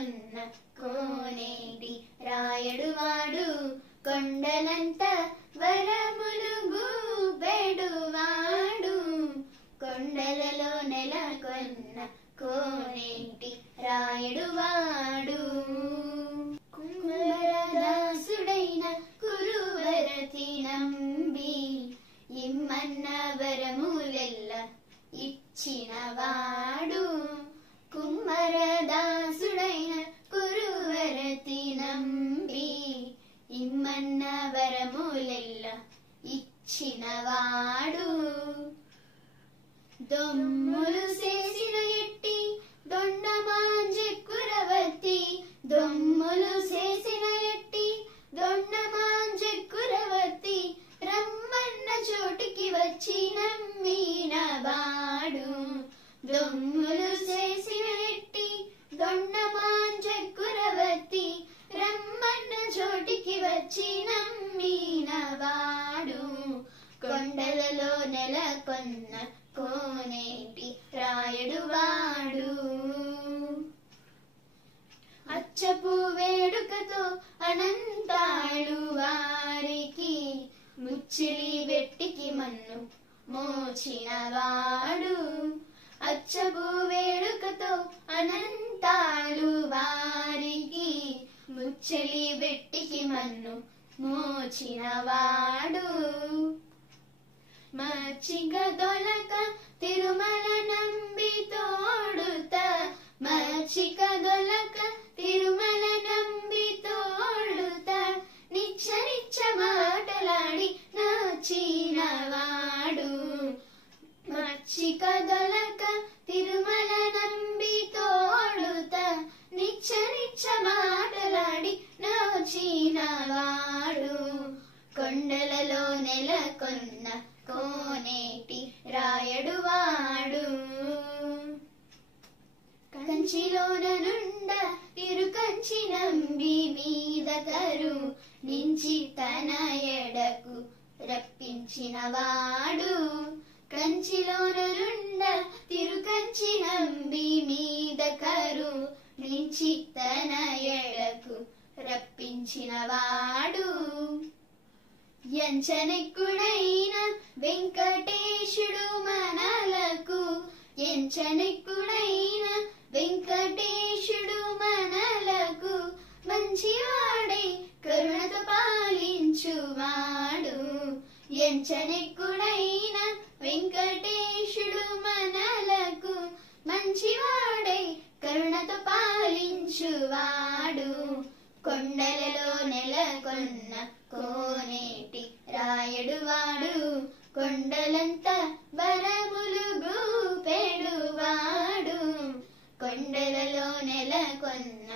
నెలకొన్న కోనేటి రాయడువాడు కొండలంత వరములు గూపెడువాడు కొండలలో నెలకొన్న కోనేటి రాయడువాడు కుమ్మరదాసుడైన కురువరతి నంబి ఇమ్మన్న వరములెల్ల ఇచ్చినవాడు కుమ్మరదాసుడైన కురువరతి నంబి ఇమ్మన్న వరములెల్ల ఇచ్చినవాడు దొమ్ములు చేసిన ఎట్టి దొండమాంజెక్కురవతి దొమ్ములు చేసిన ఎట్టి దొండమాంజెక్కురవతి రమ్మన్న చోటికి వచ్చి నమ్మినవాడు దొమ్ములు చేసిన ఎట్టి దొండమాంజెక్కురవతి రమ్మన్న చోటికి వచ్చి నమ్మినవాడు కొండలలో నెలకొన్న కోనేటి రాయడువాడు అచ్చపు వేడుకతో అనంతాళు వారికి ముచ్చిలి వెట్టికి మన్ను మోచినవాడు అచ్చపు వేడుకతో అనంతాళు వారికి ముచ్చలి వెట్టికి మన్ను మోచినవాడు మచ్చిక దొలక తిరుమల నంబి తోడుత మచ్చిక దొలక తిరుమల నంబి తోడుత నిచ్చ నిచ్చ మాటలాడి నాచినవాడు మచ్చిక దొలక తిరుమల నంబి తోడుత నిచ్చ నిచ్చ మాటలాడి నాచినవాడు కొండలలో నెలకొన్న కోనేటి రాయడువాడు కంచిలోన నుండ తిరుకంచి నంబి మీద కరు నుంచి తన ఎడకు రప్పించినవాడు కంచిలోన నుండ తిరుకంచి నంబి మీద కరు నుంచి తన ఎడకు రప్పించినవాడు ఎంచనెక్కుడైన వెంకటేశుడు మనలకు ఎంచనెక్కుడైన వెంకటేశుడు మనలకు మంచివాడై కరుణతో పాలించువాడు ఎంచనెక్కుడైన వెంకటేశుడు మనలకు మంచివాడై కరుణతో పాలించువాడు కొండలలో నెలకొన్న కోనేటి రాయడువాడు కొండలంత వరములు గూపెడువాడు కొండలలో నెలకొన్న